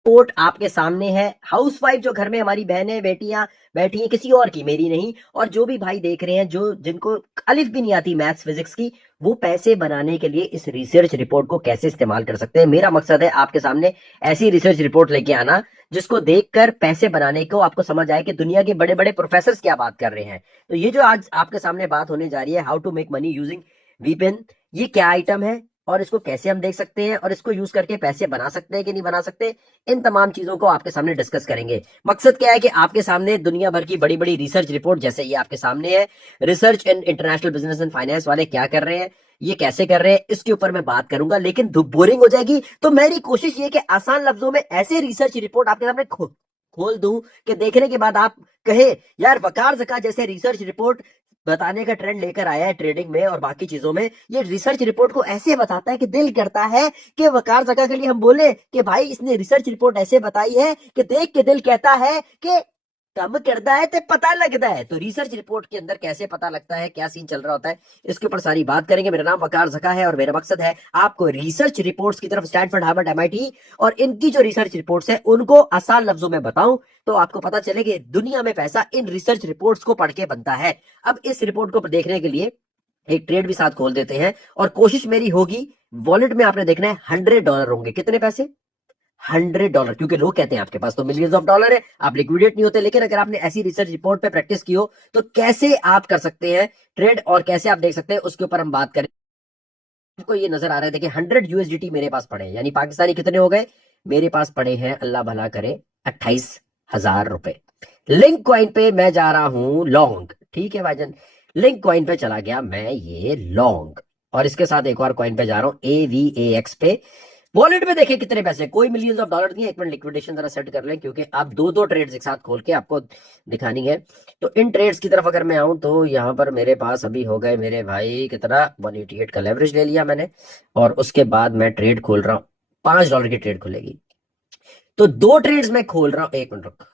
Report आपके सामने है। हाउसवाइफ जो घर में हमारी बहनें बेटियां बैठी हैं, किसी और की, मेरी नहीं, और जो भी भाई देख रहे हैं जो जिनको अलिफ भी नहीं आती मैथ्स फिजिक्स की, वो पैसे बनाने के लिए इस रिसर्च रिपोर्ट को कैसे इस्तेमाल कर सकते हैं। मेरा मकसद है आपके सामने ऐसी रिसर्च रिपोर्ट लेके आना जिसको देखकर पैसे बनाने को आपको समझ आए कि दुनिया के बड़े बड़े प्रोफेसर क्या बात कर रहे हैं। तो ये जो आज आपके सामने बात होने जा रही है, how to make money using weapon, ये क्या आइटम है और इसको कैसे हम देख सकते हैं और इसको यूज करके पैसे बना सकते हैं कि नहीं बना सकते, इन तमाम चीजों को आपके सामने डिस्कस करेंगे। मकसद क्या है कि आपके सामने दुनिया भर की बड़ी बड़ी रिसर्च रिपोर्ट, जैसे ये आपके सामने है, research in international business and finance वाले क्या कर रहे हैं, ये कैसे कर रहे हैं, इसके ऊपर मैं बात करूंगा। लेकिन बोरिंग हो जाएगी, तो मेरी कोशिश ये कि आसान लफ्जों में ऐसे रिसर्च रिपोर्ट आपके सामने खोल दूं कि देखने के बाद आप कहे यार वकार जका जैसे रिसर्च रिपोर्ट बताने का ट्रेंड लेकर आया है ट्रेडिंग में और बाकी चीजों में। ये रिसर्च रिपोर्ट को ऐसे बताता है कि दिल करता है कि वकार जगह के लिए हम बोले कि भाई इसने रिसर्च रिपोर्ट ऐसे बताई है कि देख के दिल कहता है कि कम करता है तो पता लगता है। तो रिसर्च रिपोर्ट के अंदर कैसे पता लगता है, क्या सीन चल रहा होता है, इसके ऊपर सारी बात करेंगे। मेरा नाम वकार जका है और मेरा मकसद है आपको रिसर्च रिपोर्ट्स की तरफ स्टैनफोर्ड, हार्वर्ड, एमआईटी और इनकी जो रिसर्च रिपोर्ट्स है उनको आसान लफ्जों में बताऊं तो आपको पता चले कि दुनिया में पैसा इन रिसर्च रिपोर्ट्स को पढ़ के बनता है। अब इस रिपोर्ट को देखने के लिए एक ट्रेड भी साथ खोल देते हैं और कोशिश मेरी होगी, वॉलेट में आपने देखना है $100 होंगे। कितने पैसे? $100, क्योंकि लोग कहते हैं आपके पास तो मिलियंस ऑफ डॉलर है, आप लिक्विडेट नहीं होते। लेकिन अगर आपने ऐसी रिसर्च रिपोर्ट पे प्रैक्टिस की हो तो कैसे आप कर सकते हैं ट्रेड और कैसे आप देख सकते हैं, उसके ऊपर हम बात करें। आपको ये नजर आ रहा है, देखिए $100 मेरे पास पड़े हैं, यानी पाकिस्तानी कितने हो गए मेरे पास पड़े हैं, अल्लाह भला करे, 28,000 रुपए। लिंक कॉइन पे मैं जा रहा हूं लॉन्ग, ठीक है भाईजान, लिंक कॉइन पे चला गया मैं ये लॉन्ग, और इसके साथ एक और कॉइन पे जा रहा हूं AVAX पे। वॉलेट में देखिए कितने पैसे, कोई मिलियंस ऑफ डॉलर नहीं है। एक मिनट लिक्विडेशन जरा सेट कर लें, क्योंकि आप दो दो ट्रेड्स एक साथ खोल के आपको दिखानी है। तो इन ट्रेड्स की तरफ अगर मैं आऊं तो यहाँ पर मेरे पास अभी हो गए मेरे भाई कितना, 188 का लेवरेज ले लिया मैंने, और उसके बाद मैं ट्रेड खोल रहा हूँ। $5 की ट्रेड खुलेगी, तो दो ट्रेड्स मैं खोल रहा हूँ। एक मिनट रुक,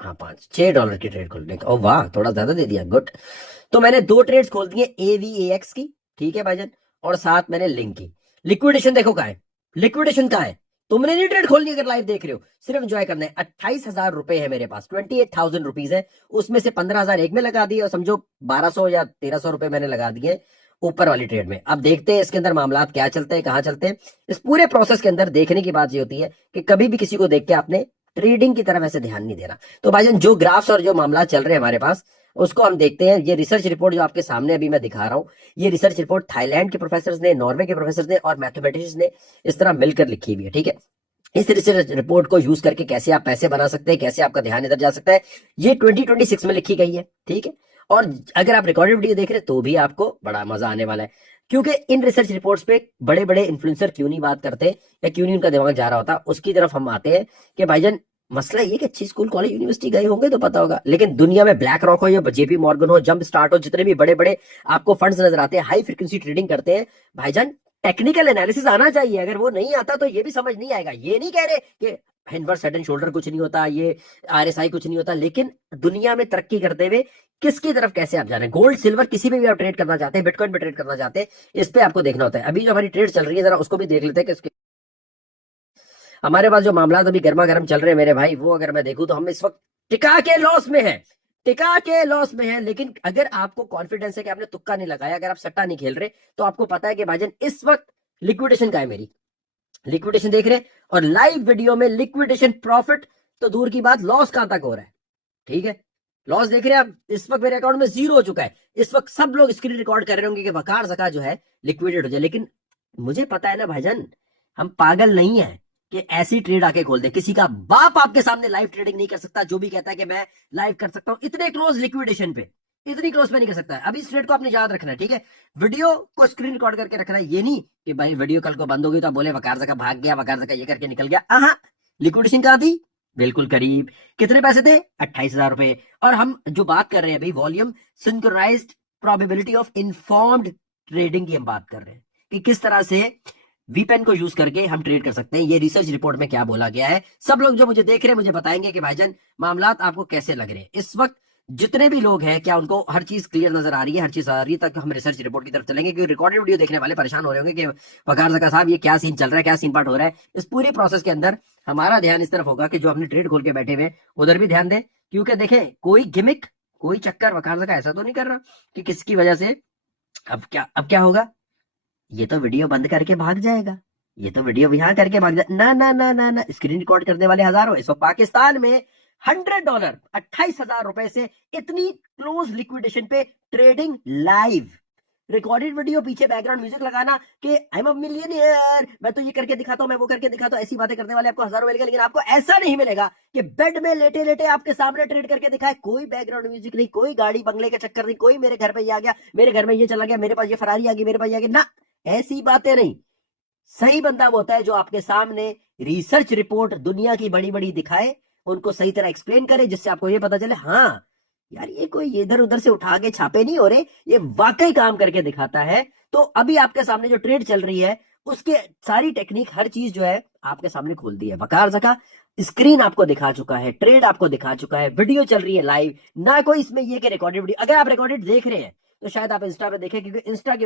हाँ $6 की ट्रेड खोलने का, ओ वाह थोड़ा ज्यादा दे दिया, गुड। तो मैंने दो ट्रेड्स खोल दिए AVAX की, ठीक है भाईजान, और साथ मैंने लिंक की। लिक्विडेशन देखो कहा है, लिक्विडेशन कहा है, तुमने नहीं ट्रेड खोलनी अगर लाइव देख रहे हो, सिर्फ एंजॉय करना है। 28,000 रुपए है मेरे पास, 28,000 रुपीज है, उसमें से 15,000 एक में लगा दिए और समझो 1,200 या 1,300 रुपए मैंने लगा दिए ऊपर वाली ट्रेड में। अब देखते हैं इसके अंदर मामला क्या चलते हैं, कहाँ चलते हैं। इस पूरे प्रोसेस के अंदर देखने की बात ये होती है कि कभी भी किसी को देख के आपने ट्रेडिंग की तरफ ऐसे ध्यान नहीं देना। तो भाईजान जो ग्राफ्स और जो मामला चल रहे हैं हमारे पास, उसको हम देखते हैं। ये रिसर्च रिपोर्ट जो आपके सामने अभी मैं दिखा रहा हूँ, ये रिसर्च रिपोर्ट थाईलैंड के प्रोफेसर ने, नॉर्वे के प्रोफेसर ने और मैथमेटिशियंस ने इस तरह मिलकर लिखी हुई है, ठीक है। इस रिसर्च रिपोर्ट को यूज करके कैसे आप पैसे बना सकते हैं, कैसे आपका ध्यान इधर जा सकता है, ये 2026 में लिखी गई है, ठीक है। और अगर आप रिकॉर्डेड वीडियो देख रहे हैं तो भी आपको बड़ा मजा आने वाला है, क्योंकि इन रिसर्च रिपोर्ट्स पे बड़े बड़े इन्फ्लुएंसर क्यों नहीं बात करते या क्यों नहीं उनका दिमाग जा रहा होता, उसकी तरफ हम आते हैं कि भाईजान मसला ये कि अच्छी स्कूल कॉलेज यूनिवर्सिटी गए होंगे तो पता होगा, लेकिन दुनिया में ब्लैक रॉक हो या जेपी मॉर्गन हो, जंप स्टार्ट हो, जितने भी बड़े बड़े आपको फंड्स नजर आते हैं हाई फ्रिक्वेंसी ट्रेडिंग करते हैं, भाईजान टेक्निकल एनालिसिस आना चाहिए। अगर वो नहीं आता तो ये भी समझ नहीं आएगा। ये नहीं कह रहे कि इनवर्स हेड एंड शोल्डर कुछ नहीं होता, ये RSI कुछ नहीं होता, लेकिन दुनिया में तरक्की करते हुए किसकी तरफ कैसे आप जा रहे हैं, गोल्ड सिल्वर किसी में भी आप ट्रेड करना चाहते हैं, बिटकॉइन में ट्रेड करना चाहते हैं, इस पे आपको देखना होता है। अभी जो हमारी ट्रेड चल रही है जरा उसको भी देख लेते हैं कि हमारे पास जो मामला अभी गर्मा गर्म चल रहे हैं मेरे भाई, वो अगर मैं देखूं तो हम इस वक्त टिका के लॉस में है, टिका के लॉस में है। लेकिन अगर आपको कॉन्फिडेंस है कि आपने तुक्का नहीं लगाया, अगर आप सट्टा नहीं खेल रहे, तो आपको पता है कि भाईजान इस वक्त लिक्विडेशन का है मेरी, लिक्विडेशन देख रहे हैं और लाइव वीडियो में लिक्विडेशन प्रॉफिट तो दूर की बात, लॉस कहां तक हो रहा है, ठीक है। लॉस देख रहे हैं आप, इस वक्त मेरे अकाउंट में 0 हो चुका है। इस वक्त सब लोग स्क्रीन रिकॉर्ड कर रहे होंगे कि वकार जका जो है लिक्विडेट हो जाए, लेकिन मुझे पता है ना भाईजान, हम पागल नहीं है कि ऐसी ट्रेड आके खोल दे। किसी का बाप आपके सामने लाइव ट्रेडिंग नहीं कर सकता, जो भी कहता है कि मैं लाइव कर सकता हूं इतने क्लोज लिक्विडेशन पे, इतनी क्लोज पे नहीं कर सकता है। अभी इस ट्रेड को आपने याद रखना है, ठीक है। वीडियो को स्क्रीन रिकॉर्ड करके रखना है, ये नहीं कि भाई वीडियो कल को बंद होगी तो आप बोले वकार जका भाग गया, वकार जका ये करके निकल गया। हाँ, लिक्विडेशन कहाँ थी, बिल्कुल करीब। कितने पैसे थे, 28,000 रुपए। और हम जो बात कर रहे हैं अभी volume synchronized probability of informed trading की हम बात कर रहे हैं कि किस तरह से वीपेन को यूज करके हम ट्रेड कर सकते हैं। ये रिसर्च रिपोर्ट में क्या बोला गया है, सब लोग जो मुझे देख रहे हैं मुझे बताएंगे कि भाईजान मामलात आपको कैसे लग रहे हैं। इस वक्त जितने भी लोग हैं क्या उनको हर चीज क्लियर नजर आ रही है, हर चीज आ रही है, तक हम रिसर्च रिपोर्ट की तरफ चलेंगे, क्योंकि रिकॉर्डेड वीडियो देखने वाले परेशान हो रहे होंगे कि वकार जका साहब ये क्या सीन चल रहा है, क्या सीन पार्ट हो रहा है। इस पूरे प्रोसेस के अंदर हमारा ध्यान इस तरफ होगा कि जो हमने ट्रेड खोल के बैठे हुए उधर भी ध्यान दें, क्योंकि देखें कोई गिमिक कोई चक्कर वकार जका ऐसा तो नहीं कर रहा कि किसकी वजह से अब क्या होगा, ये तो वीडियो बंद करके भाग जाएगा, ये तो वीडियो यहाँ करके भाग जाए, ना ना ना ना ना, स्क्रीन रिकॉर्ड करने वाले हजारों। इस वक्त पाकिस्तान में $100 28,000 से इतनी क्लोज लिक्विडेशन पे ट्रेडिंग लाइव, रिकॉर्डेड वीडियो, पीछे बैकग्राउंड म्यूजिक लगाना कि आई एम अ मिलियनियर, मैं तो ये करके दिखाता हूं, मैं वो करके दिखाता हूं, ऐसी बातें करने वाले आपको हजारों मिलेंगे, लेकिन आपको ऐसा नहीं मिलेगा कि बेड में लेटे लेटे आपके सामने ट्रेड करके दिखाए, कोई बैकग्राउंड म्यूजिक नहीं, कोई गाड़ी बंगले का चक्कर नहीं, कोई मेरे घर पे ये आ गया, मेरे घर में ये चला गया, मेरे पास ये फरारी आ गई, मेरे पास ये आ गया, ना, ऐसी बातें नहीं। सही बंदा वो होता है जो आपके सामने रिसर्च रिपोर्ट दुनिया की बड़ी बड़ी दिखाए, उनको सही तरह एक्सप्लेन करे, जिससे आपको ये पता चले हाँ यार ये कोई इधर उधर से उठा के छापे नहीं हो रहे, ये वाकई काम करके दिखाता है। तो अभी आपके सामने जो ट्रेड चल रही है उसके सारी टेक्निक हर चीज जो है आपके सामने खोल दी है वकार जका, स्क्रीन आपको दिखा चुका है, ट्रेड आपको दिखा चुका है, वीडियो चल रही है लाइव, ना कोई इसमें ये कि रिकॉर्डेड वीडियो। अगर आप रिकॉर्डेड देख रहे हैं तो शायद आप इंस्टा पे देखें, क्योंकि इंस्टा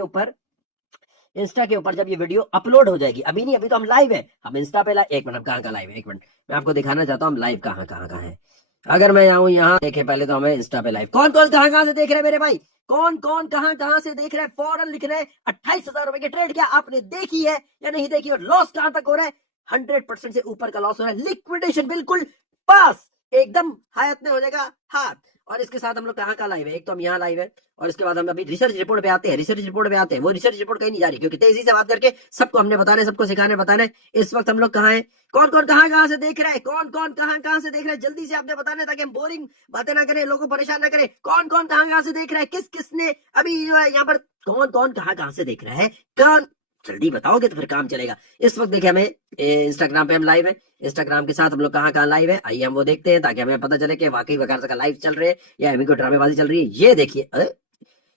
के ऊपर जब ये वीडियो अपलोड हो जाएगी, अभी नहीं, अभी तो हम लाइव है, हम इंस्टा पे लाइव, एक मिनट, कहाँ का लाइव है, एक मिनट मैं आपको दिखाना चाहता हूँ हम लाइव कहाँ कहाँ कहाँ है। अगर मैं आऊँ यहाँ देखे, पहले तो हमें इंस्टा पे लाइव, कौन कौन कहाँ कहाँ से देख रहे हैं मेरे भाई, कौन कौन कहाँ कहाँ से देख रहे हैं, फौरन लिख रहे हैं 28,000 की ट्रेड क्या आपने देखी है या नहीं देखी, और लॉस कहां तक हो रहा है, 100% से ऊपर का लॉस हो रहा है, लिक्विडेशन बिल्कुल पास, एकदम हायत में हो जाएगा हाथ। और इसके साथ हम लोग कहाँ का लाइव है, एक तो हम यहाँ लाइव है, और इसके बाद हम अभी रिसर्च रिपोर्ट पे आते हैं, रिसर्च रिपोर्ट पे आते हैं, वो रिसर्च रिपोर्ट कहीं नहीं जा रही, क्योंकि तेजी से बात करके सबको हमने बताना है, सबको सिखाने बताना है। इस वक्त हम लोग कहाँ हैं, कौन कौन कहाँ कहाँ से देख रहा है, कौन कौन कहाँ कहाँ से देख रहा है, जल्दी से आपने बताना है ताकि हम बोरिंग बातें ना करें, लोगों को परेशान ना करें, कौन कौन कहाँ कहाँ से देख रहा है, किस किसने अभी जो है यहाँ पर कौन कौन कहाँ कहाँ से देख रहा है, कौन, जल्दी बताओगे तो फिर काम चलेगा। इस वक्त देखिए हमें इंस्टाग्राम पे हम लाइव है, इंस्टाग्राम के साथ हम लोग कहाँ कहाँ लाइव है, आइए हम वो देखते हैं ताकि हमें पता चले कि वाकई वकार का लाइव चल रहे हैं या हमें कोई ड्रामेबाजी चल रही है।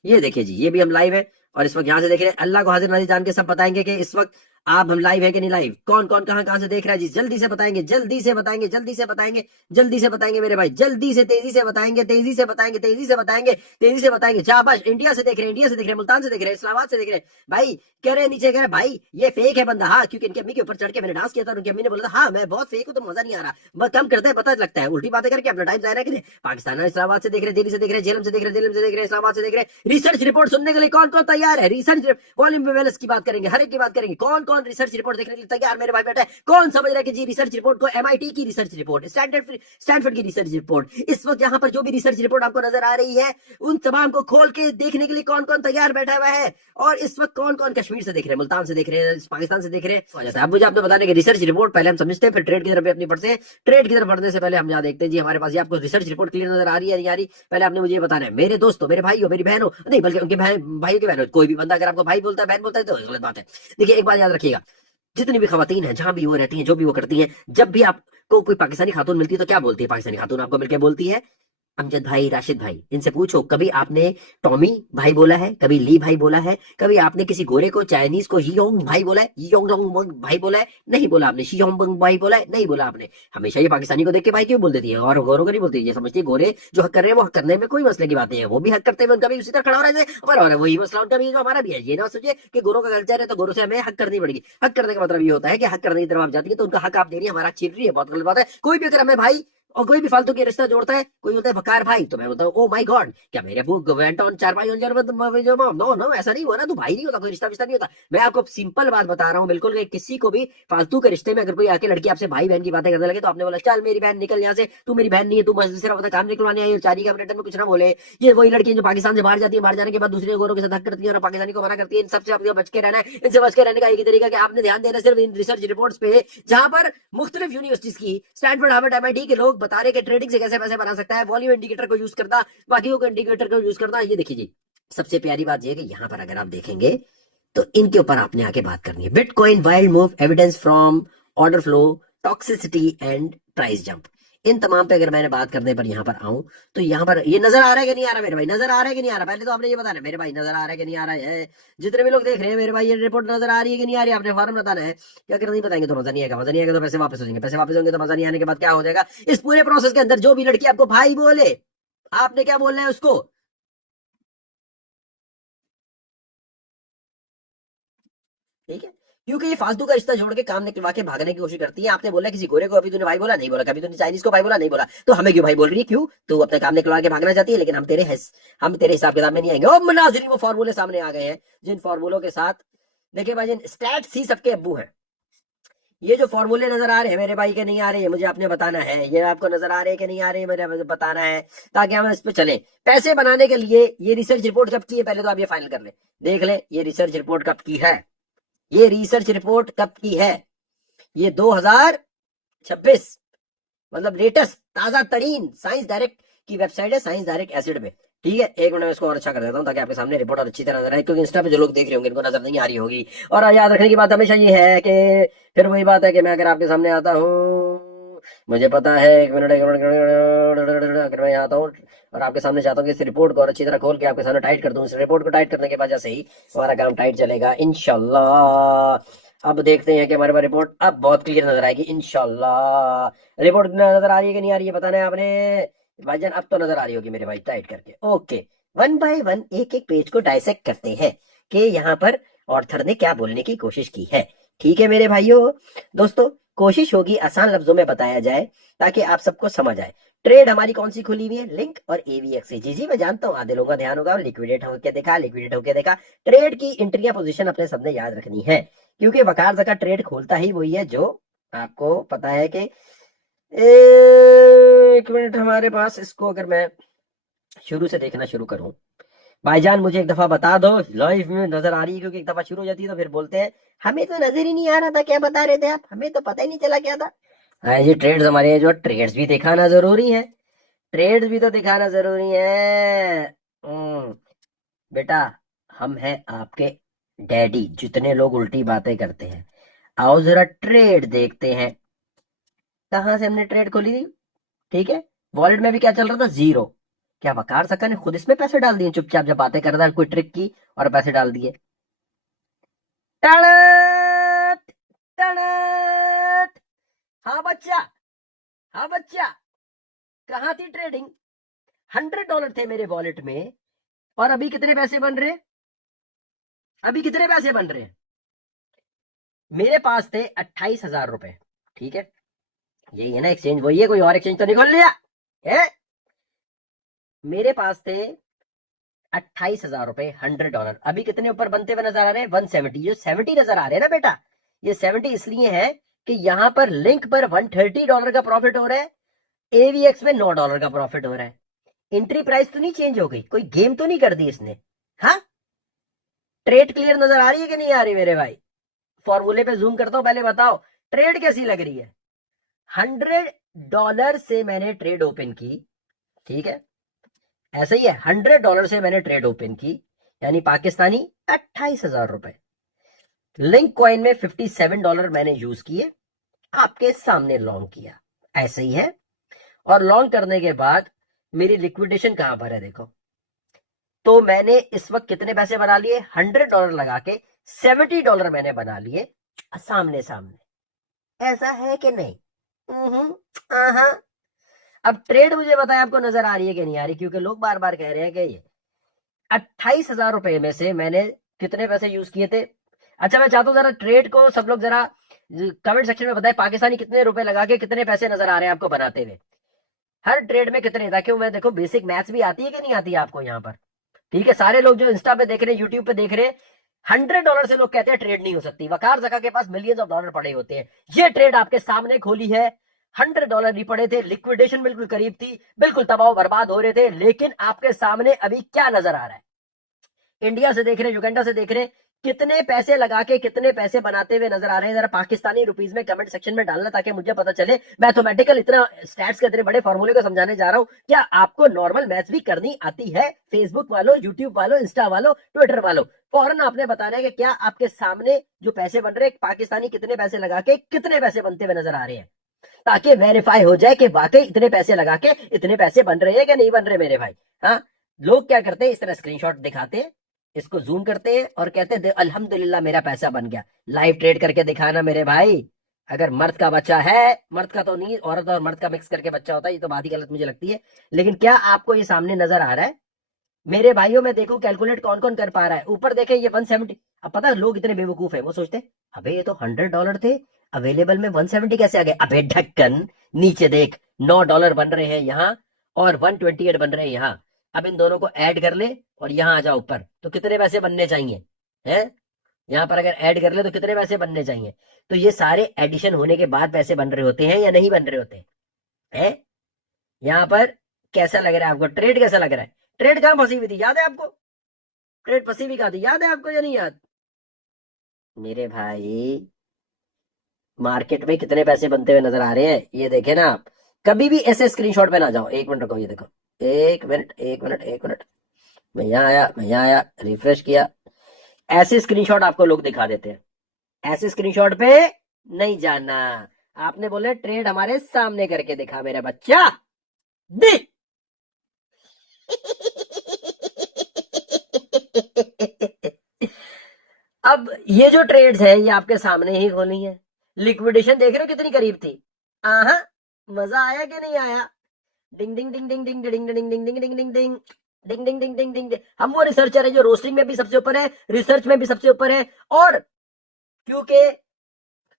ये देखिए जी, ये भी हम लाइव है, और इस वक्त यहाँ से देख रहे हैं, अल्लाह को हाजिर नाजिर जान के सब बताएंगे कि इस वक्त आप हम लाइव है कि नहीं लाइव, कौन कौन कहाँ कहाँ से देख रहा है जी, जल्दी से बताएंगे, जल्दी से बताएंगे, जल्दी से बताएंगे, जल्दी से बताएंगे मेरे भाई, जल्दी से, तेजी से बताएंगे, तेजी से बताएंगे, तेजी से बताएंगे, तेजी से बताएंगे। शाबाश, इंडिया से देख रहे हैं, इंडिया से देख रहे हैं, मुल्तान से देख रहे हैं, इस्लामाबाद से देख रहे हैं भाई, कह रहे हैं नीचे, कह रहे भाई ये फेक है बंदा, हाँ, क्योंकि इनकी अम्मी के ऊपर चढ़ के मैंने डांस किया था, उनकी अम्मी ने बोला था हाँ मैं बहुत फेक हूँ, तो मजा नहीं आ रहा, बस कम करता है, पता लगता है, उल्टी बातें करके अपना टाइम जाया कि पाकिस्तान, इस्लामाबाद से देख रहे, दिल्ली से देख रहे, झेलम से देख रहे, दिल्ली से देख रहे, इस्लामाबाद से देख रहे, रिसर्च रिपोर्ट सुनने के लिए कौन कौन तैयार है, रिसर्च वॉल्यूम बैलेंस की बात करेंगे, हर एक की बात करेंगे, कौन कौन रिसर्च रिपोर्ट देखने के लिए तैयार मेरे भाई बैठे, कौन समझ रहा है कि जी रिसर्च रिपोर्ट को एमआईटी की रिसर्च रिपोर्ट, स्टैनफोर्ड की रिसर्च रिपोर्ट, इस वक्त यहाँ पर जो भी रिसर्च रिपोर्ट आपको नजर आ रही है उन तमाम को खोल के देखने के लिए कौन कौन तैयार बैठा हुआ है, और इस वक्त कौन कौन कश्मीर से देख रहे हैं, मुल्तान से देख रहे हैं, पाकिस्तान से देख रहे हैं। अब मुझे आपने बताने की रिसर्च रिपोर्ट पहले हम समझते हैं, फिर ट्रेड की तरफ अपनी बढ़ते हैं। ट्रेड की तरफ बढ़ने से पहले हम यहाँ देखते हैं जी हमारे पास ये आपको रिसर्च रिपोर्ट क्लियर नजर आ रही है नहीं आ रही, पहले आपने मुझे ये बताना है मेरे दोस्तों, मेरे भाइयों, मेरी बहनों, नहीं बल्कि उनके भाइयों की बहनों, कोई भी बंदा अगर आपको भाई बोलता है, बहन बोलता है, तो गलत बात है। देखिए एक बात याद रखिएगा, जितनी भी खवातीन है जहां भी वो रहती हैं, जो भी वो करती हैं, जब भी आपको कोई पाकिस्तानी खातून मिलती है तो क्या बोलती है, पाकिस्तानी खातून आपको मिलकर बोलती है अमजद भाई, राशिद भाई, इनसे पूछो कभी आपने टॉमी भाई बोला है, कभी ली भाई बोला है, कभी आपने किसी गोरे को चाइनीज को यीयोंग भाई बोला है, यीयोंग भाई बोला है, नहीं बोला आपने, शीयोंग भाई बोला है, नहीं बोला आपने। हमेशा ये पाकिस्तानी को देख के भाई क्यों बोल देती है, और गोरों को नहीं बोलती, ये समझती है गोरे जो हक कर रहे हैं वो हक करने में कोई मसले की बात नहीं है, वो भी हक करते हैं, उनका भी उसी तरह खड़ा हो रहा है हमारा हो रहा है, वही मसला उनका भी जो हमारा भी है। ये ना सोचिए कि गोरों का कल्चर है तो गोरों से हमें हक करनी पड़ेगी, हक करने का मतलब ये होता है कि हक करने की तरफ आप जाती है तो उनका हक आप दे रही है, हमारा छीन रही है, बहुत गलत बात है। कोई भी अगर हमें भाई और कोई भी फालतू की रिश्ता जोड़ता है, कोई होता है बकार भाई, तो मैं बोलता हूँ ओ माय गॉड, क्या मेरे वेंट ऑन 4 भाई नो नो ऐसा नहीं हुआ ना, तू भाई नहीं होता, कोई रिश्ता विश्ता नहीं होता। मैं आपको सिंपल बात बता रहा हूँ बिल्कुल, किसी को भी फालतू के रिश्ते में अगर कोई आके लड़की आपसे भाई बहन की बातें करने लगे तो आपने बोला चल मेरी बहन निकल यहाँ से, तू मेरी बहन नहीं है, तू सिर्फ अपना काम निकलवाने आई, 4 मिनट में कुछ ना बोले। ये वही लड़की जो पाकिस्तान से बाहर जाती है, बाहर जाने के बाद दूसरे गोरों के साथ हक करती है और पाकिस्तानी को मना करती है, इन सबसे आपको बच के रहना है। इनसे बच के रहने का एक ही तरीका कि आपने ध्यान देना सिर्फ इन रिसर्च रिपोर्ट्स पे, जहां पर मुख्तलिफ यूनिवर्सिटीज की, स्टैनफोर्ड, हार्वर्ड, एमआईटी के लोग बता रहे कि ट्रेडिंग से कैसे पैसे बना सकता है, वॉल्यूम इंडिकेटर को यूज करता, बाकियों को इंडिकेटर को यूज करता। ये देखिए जी, सबसे प्यारी बात यह है कि यहाँ पर अगर आप देखेंगे तो इनके ऊपर आपने आके बात करनी है, bitcoin wild move, evidence from order flow, toxicity and price jump. इन तमाम पे अगर मैंने बात करने पर यहाँ पर आऊं तो यहाँ पर ये नजर आ रहा है कि नहीं आ रहा मेरे भाई, नजर आ रहा है कि नहीं आ रहा, पहले तो आपने ये बताना है मेरे भाई, नजर आ रहा है कि नहीं आ रहा है। जितने भी लोग देख रहे हैं मेरे भाई, ये रिपोर्ट नजर आ रही है कि नहीं आ रही है, आपने फॉर्म बताना है। क्या अगर नहीं बताएंगे तो मजा नहीं आएगा, मजा नहीं आएगा तो पैसे वापस हो जाएंगे, पैसे वापस होंगे तो मजा नहीं आने के बाद क्या हो जाएगा, इस पूरे प्रोसेस के अंदर जो भी लड़की आपको भाई बोले आपने क्या बोलना है उसको? ठीक है, क्योंकि ये फालतू का रिश्ता जोड़ के काम निकलवा के भागने की कोशिश करती है। आपने बोला किसी गोरे को, अभी तूने भाई बोला नहीं बोला, कभी तूने चाइनीज को भाई बोला नहीं बोला, तो हमें क्यों भाई बोल रही है? क्यों तू अपने काम निकलवा के भागना चाहती है? लेकिन हम तेरे हिसाब किताब में नहीं आएंगे। ओ नाज़रीन, वो फॉर्मूले सामने आ गए हैं, जिन फॉर्मूलों के साथ देखिए भाई, जिन स्टैट्स ही सबके अब्बू हैं। ये जो फॉर्मूले नजर आ रहे हैं मेरे भाई के, नहीं आ रहे हैं, मुझे आपने बताना है। ये आपको नजर आ रहे हैं कि नहीं आ रहे हैं, मुझे बताना है, ताकि हम इस पे चले। पैसे बनाने के लिए ये रिसर्च रिपोर्ट कब की है, पहले तो आप ये फाइनल कर ले, देख ले ये रिसर्च रिपोर्ट कब की है। ये रिसर्च रिपोर्ट कब की है? ये 2026, मतलब लेटेस्ट ताजा तरीन साइंस डायरेक्ट की वेबसाइट है, साइंस डायरेक्ट एसिड में। ठीक है, एक मिनट में इसको और अच्छा कर देता हूँ ताकि आपके सामने रिपोर्ट और अच्छी तरह नजर आए, क्योंकि इंस्टा पे जो लोग देख रहे होंगे इनको नजर नहीं आ रही होगी। और याद रखने की बात हमेशा ये है कि फिर वही बात है कि मैं अगर आपके सामने आता हूँ, मुझे पता है, एक मिनट, अगर मैं आता हूँ और आपके सामने चाहता हूँ कि इस रिपोर्ट को और अच्छी तरह खोल के आपके सामने टाइट कर दूं, इस रिपोर्ट को टाइट करने के वजह से ही हमारा काम टाइट चलेगा इंशाल्लाह। अब देखते हैं कि हमारे पास रिपोर्ट अब बहुत क्लियर नजर आएगी इंशाल्लाह। रिपोर्ट नजर आ रही है कि नहीं आ रही है, बताना है आपने भाईजान। अब तो नजर आ रही होगी मेरे भाई, टाइट करके। ओके, वन बाय वन एक एक पेज को डाइसेक्ट करते हैं कि यहाँ पर ऑर्थर ने क्या बोलने की कोशिश की है। ठीक है मेरे भाइयों, दोस्तों, कोशिश होगी आसान लफ्जों में बताया जाए ताकि आप सबको समझ आए। ट्रेड हमारी कौन सी खुली हुई है? लिंक और एवीएक्स से। जी जी मैं जानता हूँ आधे लोगों का ध्यान होगा, लिक्विडेट होकर देखा, लिक्विडेट होकर देखा। ट्रेड की एंट्रिया पोजीशन अपने सबने याद रखनी है, क्योंकि वकार जका ट्रेड खोलता ही वही है जो आपको पता है कि एक मिनट, हमारे पास इसको अगर मैं शुरू से देखना शुरू करूं, भाईजान मुझे एक दफा बता दो लाइव में नजर आ रही है, क्योंकि एक दफा शुरू हो जाती है तो फिर बोलते हैं हमें तो नजर ही नहीं आ रहा था, क्या बता रहे थे आप, हमें तो पता ही नहीं चला क्या था। हाँ, ये ट्रेड्स हमारे, जो ट्रेड्स भी दिखाना जरूरी है, ट्रेड्स भी तो दिखाना जरूरी है। बेटा, हम हैं आपके डैडी, जितने लोग उल्टी बातें करते हैं। आओ जरा ट्रेड देखते हैं, कहाँ से हमने ट्रेड खोली थी। ठीक है, वॉलेट में भी क्या चल रहा था? जीरो। क्या वकार सक्का ने खुद इसमें पैसे डाल दिए चुपचाप, जब बातें कर रहा था, कोई ट्रिक की और पैसे डाल दिए? टड़ट, टड़ट। हाँ बच्चा, हाँ बच्चा, कहाँ थी ट्रेडिंग? $100 थे मेरे वॉलेट में, और अभी कितने पैसे बन रहे? अभी कितने पैसे बन रहे हैं? मेरे पास थे 28,000 रुपए। ठीक है, यही है ना एक्सचेंज, वही है, कोई और एक्सचेंज तो नहीं खोल लिया है? मेरे पास थे 28,000 रुपए, $100। अभी कितने ऊपर बनते हुए नजर आ रहे हैं? 170। जो 70 नजर आ रहे हैं ना बेटा, ये 70 इसलिए है कि यहां पर लिंक पर $130 का प्रॉफिट हो रहा है, एवीएक्स में $9 का प्रॉफिट हो रहा है। एंट्री प्राइस तो नहीं चेंज हो गई, कोई गेम तो नहीं कर दी इसने? हाँ, ट्रेड क्लियर नजर आ रही है कि नहीं आ रही मेरे भाई? फॉर्मूले पे जूम करता हूं, पहले बताओ ट्रेड कैसी लग रही है। $100 से मैंने ट्रेड ओपन की, ठीक है, ऐसा ही है, $100 से मैंने ट्रेड ओपन की, यानी पाकिस्तानी 28,000 रुपए। लिंक कॉइन में $57 मैंने यूज किए, आपके सामने लॉन्ग किया, ऐसे ही है। और लॉन्ग करने के बाद मेरी लिक्विडेशन कहां पर है देखो, तो मैंने इस वक्त कितने पैसे बना लिए? $100 लगा के $70 मैंने बना लिए सामने सामने। ऐसा है कि नहीं? हाँ। अब ट्रेड मुझे बताया आपको नजर आ रही है कि नहीं आ रही, क्योंकि लोग बार बार कह रहे हैं कि ये 28,000 रुपए में से मैंने कितने पैसे यूज किए थे। अच्छा, मैं चाहता हूँ जरा ट्रेड को सब लोग जरा कमेंट सेक्शन में बताए, पाकिस्तानी कितने रुपए लगा के कितने पैसे नजर आ रहे हैं आपको बनाते हुए, हर ट्रेड में कितने, ताकि मैं देखो बेसिक मैथ्स भी आती है कि नहीं आती है आपको यहाँ पर। ठीक है, सारे लोग जो इंस्टा पे देख रहे हैं, यूट्यूब पे देख रहे हैं, $100 से लोग कहते हैं ट्रेड नहीं हो सकती। वकार जका के पास मिलियंस ऑफ डॉलर पड़े होते हैं। ये ट्रेड आपके सामने खोली है, $100 नहीं पड़े थे, लिक्विडेशन बिल्कुल करीब थी, बिल्कुल तबाह बर्बाद हो रहे थे, लेकिन आपके सामने अभी क्या नजर आ रहा है? इंडिया से देख रहे, युगांडा से देख रहे, कितने पैसे लगा के कितने पैसे बनाते हुए नजर आ रहे हैं, जरा पाकिस्तानी रुपीज में कमेंट सेक्शन में डालना, ताकि मुझे पता चले। मैथमेटिकल इतना स्टैट्स के इतने बड़े फॉर्मूले को समझाने जा रहा हूं, क्या आपको नॉर्मल मैथ्स भी करनी आती है? फेसबुक वालों, यूट्यूब वालों, इंस्टा वालों, ट्विटर वालों, फौरन आपने बताना है कि क्या आपके सामने जो पैसे बन रहे हैं, पाकिस्तानी कितने पैसे लगा के कितने पैसे बनते हुए नजर आ रहे हैं, ताकि वेरीफाई हो जाए कि वाकई इतने पैसे लगा के इतने पैसे बन रहे हैं कि नहीं बन रहे मेरे भाई। हाँ, लोग क्या करते हैं, इस तरह स्क्रीनशॉट दिखाते हैं, इसको जूम करते हैं और कहते हैं अल्हम्दुलिल्लाह मेरा पैसा बन गया। लाइव ट्रेड करके दिखाना मेरे भाई, अगर मर्द का बच्चा है, मर्द का तो नहीं, औरत और मर्द का मिक्स करके बच्चा होता है, ये तो बात ही गलत मुझे लगती है। लेकिन क्या आपको ये सामने नजर आ रहा है मेरे भाइयों? में देखो कैलकुलेट कौन कौन कर पा रहा है। ऊपर देखे ये 170। अब पता है लोग इतने बेवकूफ है, वो सोचते हैं अबे ये तो $100 थे अवेलेबल में, 170 कैसे आ गए? अबे ढक्कन, नीचे देख, $9 बन रहे हैं यहाँ और 128 बन रहे हैं यहाँ। अब इन दोनों को ऐड कर ले और यहाँ आ जाओ ऊपर, तो कितने पैसे बनने चाहिए? हैं? यहाँ पर अगर ऐड कर ले तो कितने पैसे बनने चाहिए? तो ये सारे एडिशन होने के बाद पैसे बन रहे होते हैं या नहीं बन रहे होते हैं? यहाँ पर कैसा लग रहा है आपको? ट्रेड कैसा लग रहा है? ट्रेड कहां फंसी हुई थी, याद है आपको? ट्रेड फंसी हुई कहां थी, याद है आपको या नहीं याद? मेरे भाई मार्केट में कितने पैसे बनते हुए नजर आ रहे हैं ये देखे ना आप। कभी भी ऐसे स्क्रीनशॉट पे ना जाओ। एक मिनट रुको, ये देखो, एक मिनट एक मिनट एक मिनट। मैं यहाँ आया, रिफ्रेश किया। ऐसे स्क्रीनशॉट आपको लोग दिखा देते हैं, ऐसे स्क्रीनशॉट पे नहीं जाना। आपने बोले ट्रेड हमारे सामने करके दिखा मेरा बच्चा, देख। अब ये जो ट्रेड्स है ये आपके सामने ही खोली है। लिक्विडेशन देख रहे हो कितनी करीब थी? आहा, मजा आया कि नहीं आया? डिंग डिंग डिंग डिंग डिंग डिंग डिंग डिंग डिंग डिंग डिंग डिंग डिंग डिंग डिंग डिंग डिंग। हम वो रिसर्चर है जो रोस्टिंग में भी सबसे ऊपर है, रिसर्च में भी सबसे ऊपर है। और क्योंकि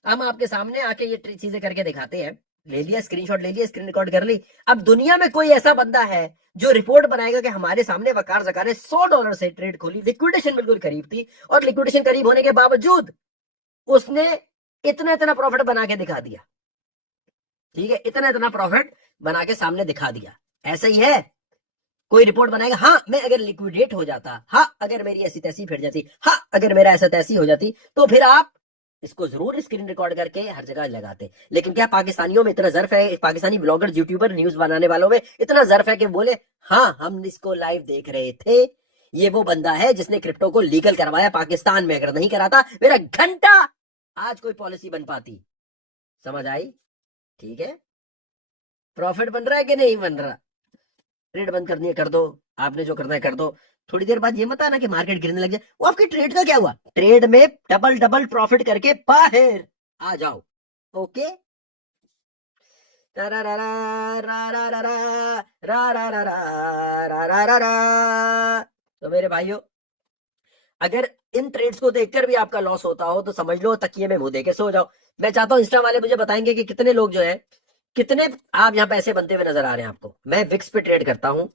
हम आपके सामने आके ये चीजें करके दिखाते हैं, ले लिया स्क्रीनशॉट, ले लिया स्क्रीन रिकॉर्ड कर ली। अब दुनिया में कोई ऐसा बंदा है जो रिपोर्ट बनाएगा कि हमारे सामने वकार जका ने $100 से ट्रेड खोली, लिक्विडेशन बिल्कुल करीब थी, और लिक्विडेशन करीब होने के बावजूद उसने इतना इतना प्रॉफिट बना के दिखा दिया। ठीक है, इतना इतना प्रॉफिट बना के सामने दिखा दिया। ऐसा ही है, कोई रिपोर्ट बनाएगा, हाँ मैं अगर लिक्विडेट हो जाता, हाँ अगर मेरी ऐसी तैसी फिर जाती, हाँ अगर मेरा ऐसा तैसी हो जाती, तो फिर आप इसको जरूर स्क्रीन रिकॉर्ड करके हर जगह लगाते। लेकिन क्या पाकिस्तानियों में इतना जर्फ है, पाकिस्तानी ब्लॉगर, यूट्यूबर, न्यूज बनाने वालों में इतना जर्फ है कि बोले हाँ हम इसको लाइव देख रहे थे, ये वो बंदा है जिसने क्रिप्टो को लीगल करवाया पाकिस्तान में, अगर नहीं कराता मेरा घंटा आज कोई पॉलिसी बन पाती। समझ आई? ठीक है, प्रॉफिट बन रहा है कि नहीं बन रहा? ट्रेड बंद करनी है कर दो, आपने जो करना है कर दो। थोड़ी देर बाद ये मत आना कि मार्केट गिरने लग जाए, वो आपकी ट्रेड का क्या हुआ? ट्रेड में डबल डबल प्रॉफिट करके बाहर आ जाओ। ओके, तो मेरे भाइयों, अगर इन ट्रेड्स को देखकर भी आपका लॉस होता हो तो समझ लो तकिए में मुंह देके सो जाओ। मैं चाहता हूं इंस्टा वाले मुझे बताएंगे कि कितने लोग जो है, कितने आप यहाँ पैसे बनते हुए नजर आ रहे हैं आपको। मैं विक्स पे ट्रेड करता हूँ,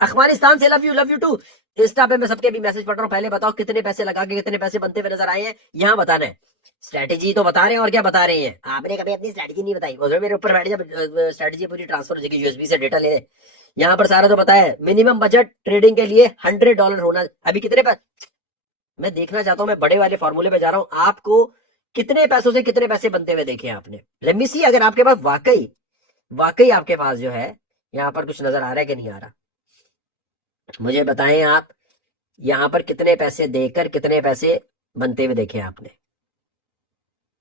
अफगानिस्तान से लव यू टू। इंस्टा पे मैं सबके भी मैसेज पढ़ रहा हूँ। पहले बताओ कितने पैसे लगा के कितने पैसे बनते हुए नजर आए हैं, यहाँ बताना है। स्ट्रेटेजी तो बता रहे हैं और क्या बता रहे हैं? आपने कभी अपनी स्ट्रेटेजी नहीं बताई, उधर मेरे ऊपर बैठ जा, स्ट्रेटेजी पूरी ट्रांसफर हो जाएगी, यूएसबी से डेटा ले ले। यहाँ पर सारा तो बताया है। मिनिमम बजट ट्रेडिंग के लिए $100 होना। अभी कितने मैं देखना चाहता हूँ, मैं बड़े वाले फॉर्मूले पे जा रहा हूँ, आपको कितने पैसों से कितने पैसे बनते हुए देखे आपने। लेट मी सी, अगर आपके पास वाकई आपके पास जो है यहाँ पर कुछ नजर आ रहा है कि नहीं आ रहा, मुझे बताएं आप। यहाँ पर कितने पैसे देकर कितने पैसे बनते हुए देखे आपने?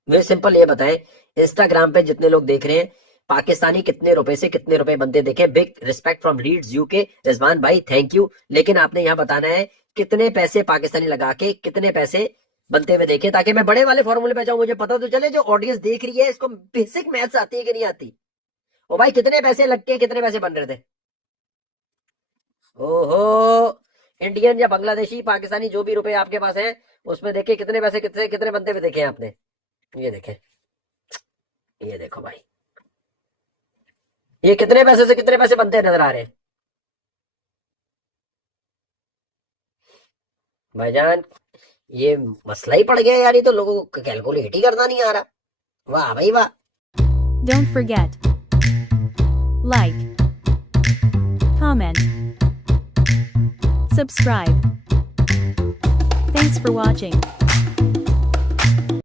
मुझे सिंपल ये बताएं, इंस्टाग्राम पे जितने लोग देख रहे हैं, पाकिस्तानी कितने रुपए से कितने रुपए बनते देखे? Big respect from Leeds UK, Rizwan भाई थैंक यू। लेकिन आपने यहाँ बताना है कितने पैसे पाकिस्तानी लगा के कितने पैसे बनते हुए देखे, ताकि मैं बड़े वाले फॉर्मूले पे जाऊं, मुझे पता तो चले जो ऑडियंस देख रही है इसको बेसिक मैथ्स आती है कि नहीं आती। ओ भाई, कितने पैसे लग के कितने पैसे बन रहे थे? ओहो, इंडियन या बांग्लादेशी पाकिस्तानी जो भी रुपए आपके पास है, उसमें देखे कितने पैसे कितने कितने बनते हुए देखे आपने। ये देखे, ये देखो भाई, ये कितने पैसे से कितने पैसे बनते नजर आ रहे हैं भाईजान। ये मसला ही पड़ गया यार, ये तो लोगों को कैलकुलेट ही करना नहीं आ रहा। वाह भाई वाह। Don't forget, like, comment, subscribe. Thanks for watching.